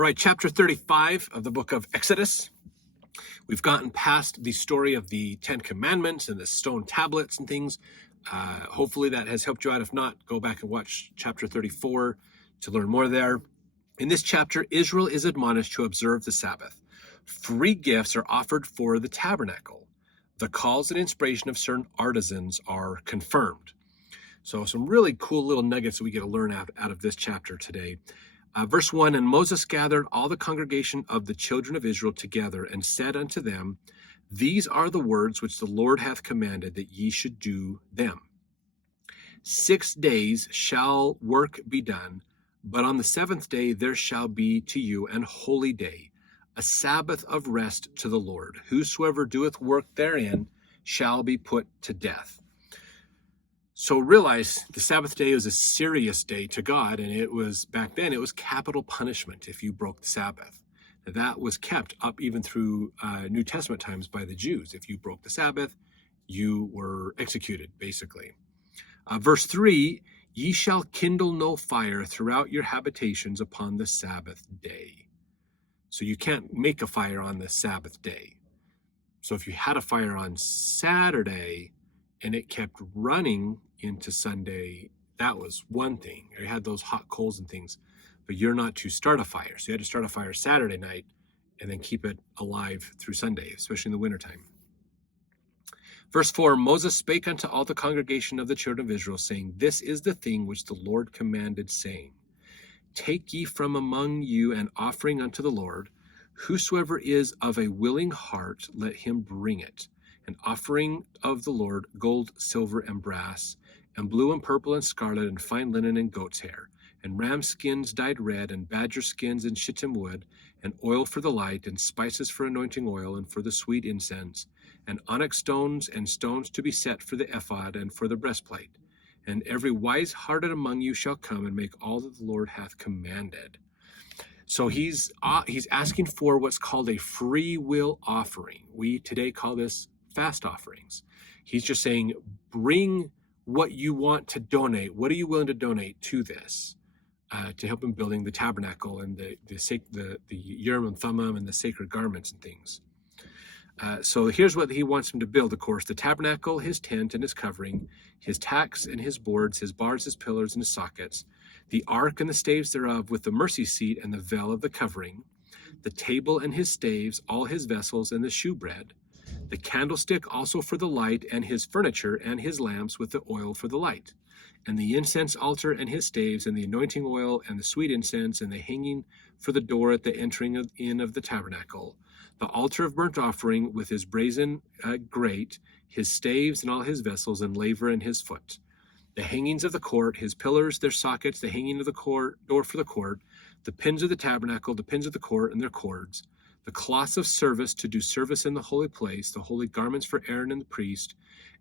All right, chapter 35 of the book of Exodus. We've gotten past the story of the Ten Commandments and the stone tablets and things. Hopefully that has helped you out. If not, go back and watch chapter 34 to learn more there. In this chapter, Israel is admonished to observe the Sabbath. Free gifts are offered for the tabernacle. The calls and inspiration of certain artisans are confirmed. So some really cool little nuggets that we get to learn out of this chapter today. Verse 1, And Moses gathered all the congregation of the children of Israel together, and said unto them, These are the words which the Lord hath commanded, that ye should do them. 6 days shall work be done, but on the seventh day there shall be to you an holy day, a Sabbath of rest to the Lord. Whosoever doeth work therein shall be put to death. So realize the Sabbath day was a serious day to God, and it was, back then, it was capital punishment if you broke the Sabbath. That was kept up even through New Testament times by the Jews. If you broke the Sabbath, you were executed, basically. Verse 3, Ye shall kindle no fire throughout your habitations upon the Sabbath day. So you can't make a fire on the Sabbath day. So if you had a fire on Saturday and it kept running into Sunday, that was one thing. You had those hot coals and things, but you're not to start a fire. So you had to start a fire Saturday night and then keep it alive through Sunday, especially in the wintertime. Verse 4, Moses spake unto all the congregation of the children of Israel, saying, This is the thing which the Lord commanded, saying, Take ye from among you an offering unto the Lord. Whosoever is of a willing heart, let him bring it. An offering of the Lord, gold, silver, and brass, and blue and purple and scarlet, and fine linen and goat's hair, and ram skins dyed red, and badger skins and shittim wood, and oil for the light, and spices for anointing oil, and for the sweet incense, and onyx stones, and stones to be set for the ephod, and for the breastplate. And every wise-hearted among you shall come and make all that the Lord hath commanded. So he's asking for what's called a free will offering. We today call this fast offerings. He's just saying, bring what you want to donate. What are you willing to donate to this to help in building the tabernacle and the Urim and Thummim and the sacred garments and things? So here's what he wants him to build, of course: the tabernacle, his tent and his covering, his tacks and his boards, his bars, his pillars, and his sockets, the ark and the staves thereof, with the mercy seat and the veil of the covering, the table and his staves, all his vessels, and the shewbread, the candlestick also for the light, and his furniture, and his lamps with the oil for the light, and the incense altar and his staves, and the anointing oil, and the sweet incense, and the hanging for the door at the entering in of the tabernacle, the altar of burnt offering with his brazen grate, his staves and all his vessels, and laver and his foot, the hangings of the court, his pillars, their sockets, the hanging of the court, door for the court, the pins of the tabernacle, the pins of the court and their cords, the cloths of service to do service in the holy place, the holy garments for Aaron and the priest,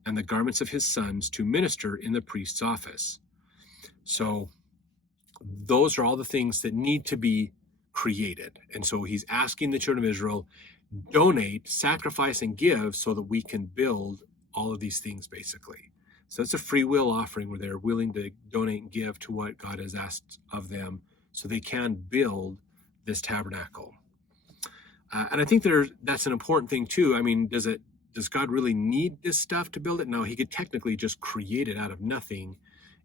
and the garments of his sons to minister in the priest's office. So those are all the things that need to be created. And so he's asking the children of Israel, donate, sacrifice, and give so that we can build all of these things, basically. So it's a free will offering where they're willing to donate and give to what God has asked of them so they can build this tabernacle. And I think that's an important thing too. I mean, does God really need this stuff to build it? No, he could technically just create it out of nothing,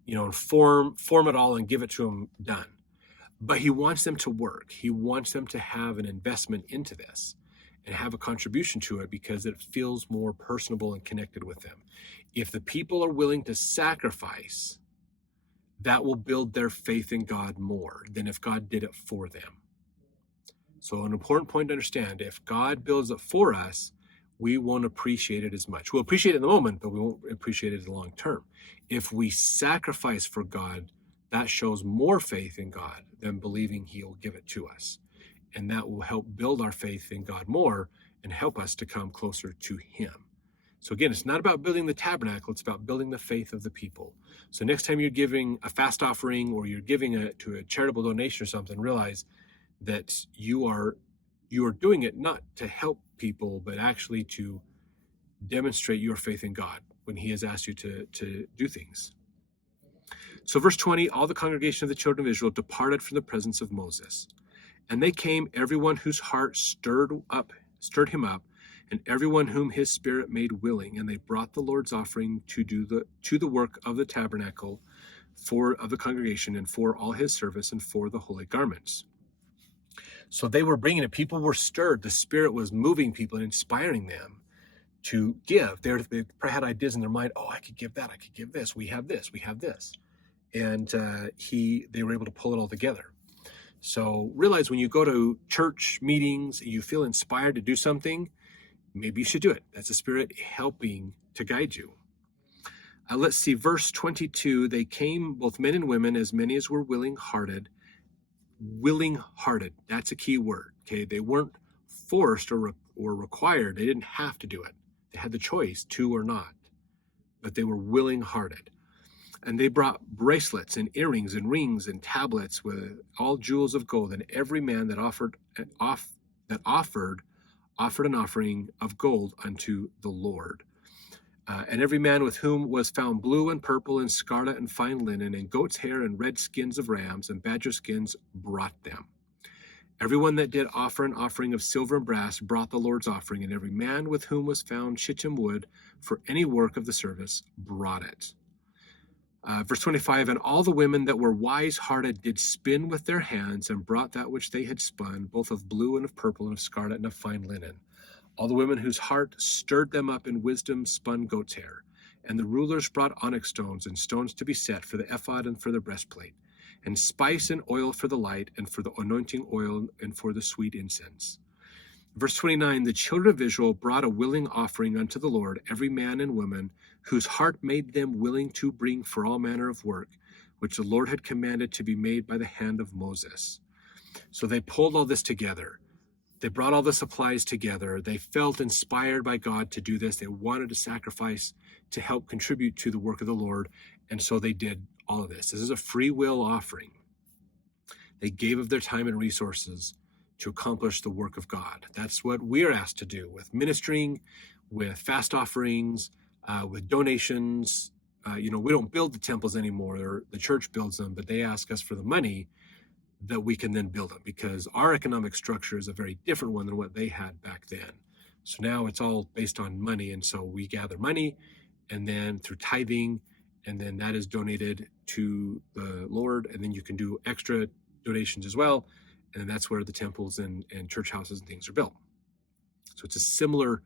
and form it all and give it to them done. But he wants them to work. He wants them to have an investment into this and have a contribution to it because it feels more personable and connected with them. If the people are willing to sacrifice, that will build their faith in God more than if God did it for them. So an important point to understand, if God builds it for us, we won't appreciate it as much. We'll appreciate it in the moment, but we won't appreciate it in the long term. If we sacrifice for God, that shows more faith in God than believing he'll give it to us. And that will help build our faith in God more and help us to come closer to him. So again, it's not about building the tabernacle, it's about building the faith of the people. So next time you're giving a fast offering or you're giving to a charitable donation or something, realize that you are doing it not to help people, but actually to demonstrate your faith in God when he has asked you to do things. So verse 20, all the congregation of the children of Israel departed from the presence of Moses. And they came, everyone whose heart stirred him up, and everyone whom his spirit made willing, and they brought the Lord's offering to the work of the tabernacle, of the congregation, and for all his service, and for the holy garments. So they were bringing it. People were stirred. The Spirit was moving people and inspiring them to give. They probably had ideas in their mind. Oh, I could give that. I could give this. We have this. We have this. And they were able to pull it all together. So realize when you go to church meetings, you feel inspired to do something, maybe you should do it. That's the Spirit helping to guide you. Let's see, verse 22, they came, both men and women, as many as were willing-hearted. Willing-hearted, that's a key word, okay? They weren't forced or required. They didn't have to do it. They had the choice to or not, but they were willing-hearted. And they brought bracelets and earrings and rings and tablets with all jewels of gold. And every man that offered an offering of gold unto the Lord. And every man with whom was found blue and purple and scarlet and fine linen and goat's hair and red skins of rams and badger skins brought them. Everyone that did offer an offering of silver and brass brought the Lord's offering, and every man with whom was found shittim wood for any work of the service brought it. Verse 25, and all the women that were wise-hearted did spin with their hands and brought that which they had spun, both of blue and of purple and of scarlet and of fine linen. All the women whose heart stirred them up in wisdom spun goat's hair. And the rulers brought onyx stones and stones to be set for the ephod and for the breastplate, and spice and oil for the light and for the anointing oil and for the sweet incense. Verse 29, the children of Israel brought a willing offering unto the Lord, every man and woman, whose heart made them willing to bring for all manner of work, which the Lord had commanded to be made by the hand of Moses. So they pulled all this together. They brought all the supplies together. They felt inspired by God to do this. They wanted to sacrifice to help contribute to the work of the Lord. And so they did all of this. This is a free will offering. They gave of their time and resources to accomplish the work of God. That's what we're asked to do with ministering, with fast offerings, with donations. We don't build the temples anymore. The church builds them, but they ask us for the money that we can then build them, because our economic structure is a very different one than what they had back then. So now it's all based on money. And so we gather money, and then through tithing, and then that is donated to the Lord. And then you can do extra donations as well. And that's where the temples and church houses and things are built. So it's a similar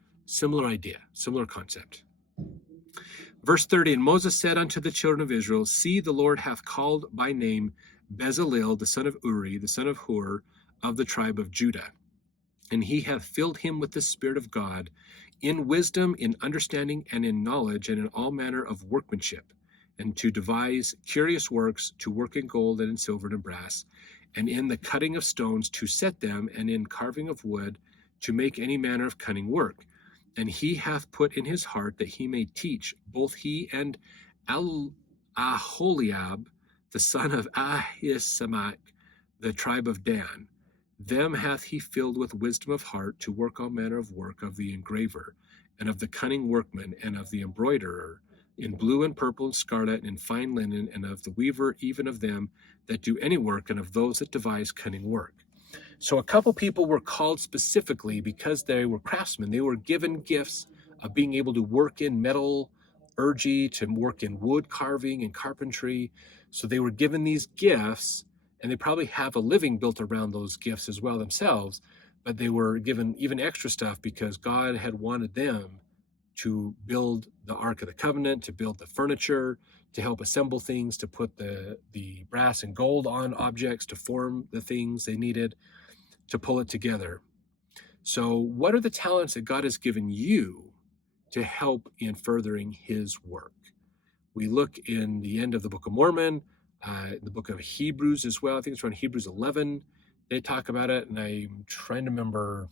idea, similar concept. Verse 30, and Moses said unto the children of Israel, see, the Lord hath called by name Bezalel, the son of Uri, the son of Hur, of the tribe of Judah. And he hath filled him with the Spirit of God, in wisdom, in understanding, and in knowledge, and in all manner of workmanship, and to devise curious works, to work in gold and in silver and in brass, and in the cutting of stones to set them, and in carving of wood to make any manner of cunning work. And he hath put in his heart that he may teach, both he and Aholiab, the son of Ahisamach, the tribe of Dan. Them hath he filled with wisdom of heart to work all manner of work of the engraver, and of the cunning workman, and of the embroiderer, in blue and purple and scarlet, and in fine linen, and of the weaver, even of them that do any work, and of those that devise cunning work. So a couple people were called specifically because they were craftsmen. They were given gifts of being able to work in metallurgy, to work in wood carving and carpentry. So they were given these gifts, and they probably have a living built around those gifts as well themselves, but they were given even extra stuff because God had wanted them to build the Ark of the Covenant, to build the furniture, to help assemble things, to put the brass and gold on objects, to form the things they needed, to pull it together. So what are the talents that God has given you to help in furthering his work? We look in the end of the Book of Mormon, the book of Hebrews as well. I think it's around Hebrews 11. They talk about it, and I'm trying to remember.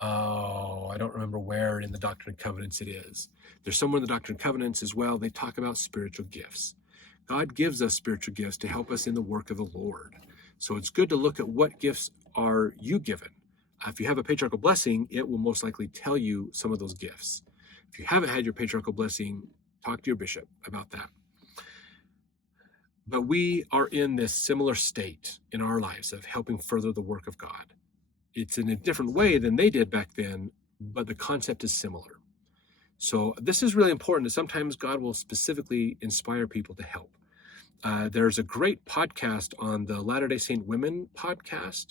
I don't remember where in the Doctrine and Covenants it is. There's somewhere in the Doctrine and Covenants as well. They talk about spiritual gifts. God gives us spiritual gifts to help us in the work of the Lord. So it's good to look at what gifts are you given. If you have a patriarchal blessing, it will most likely tell you some of those gifts. If you haven't had your patriarchal blessing, talk to your bishop about that. But we are in this similar state in our lives of helping further the work of God. It's in a different way than they did back then, but the concept is similar. So this is really important, that sometimes God will specifically inspire people to help. There's a great podcast on the Latter-day Saint Women podcast.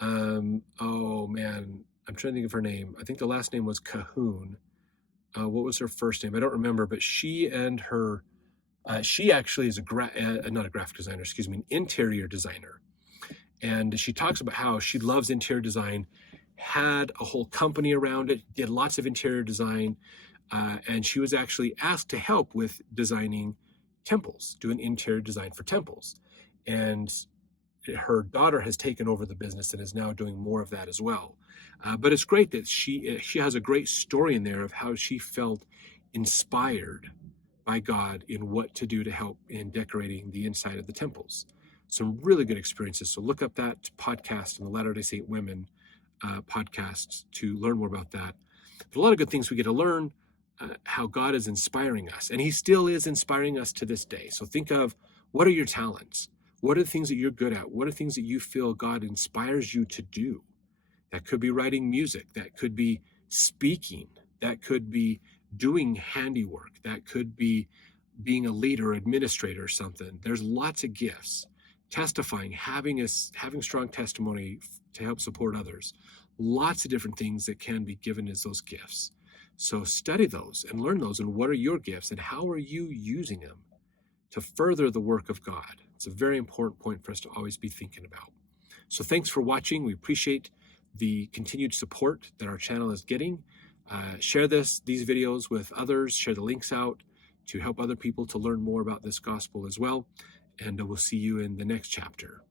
Oh man, I'm trying to think of her name. I think the last name was Cahoon. What was her first name? I don't remember, but she and her, she actually is not a graphic designer, excuse me, an interior designer. And she talks about how she loves interior design, had a whole company around it, did lots of interior design, and she was actually asked to help with designing temples, doing interior design for temples. And her daughter has taken over the business and is now doing more of that as well. But it's great that she has a great story in there of how she felt inspired by God in what to do to help in decorating the inside of the temples. Some really good experiences. So look up that podcast in the Latter-day Saint Women podcast to learn more about that. There's a lot of good things we get to learn, how God is inspiring us, and he still is inspiring us to this day. So think of, what are your talents? What are the things that you're good at? What are things that you feel God inspires you to do? That could be writing music. That could be speaking. That could be doing handiwork. That could be being a leader, administrator, or something. There's lots of gifts. Testifying, having strong testimony to help support others. Lots of different things that can be given as those gifts. So study those and learn those, and what are your gifts and how are you using them to further the work of God? It's a very important point for us to always be thinking about. So thanks for watching. We appreciate the continued support that our channel is getting. Share these videos with others. Share the links out to help other people to learn more about this gospel as well. And we'll see you in the next chapter.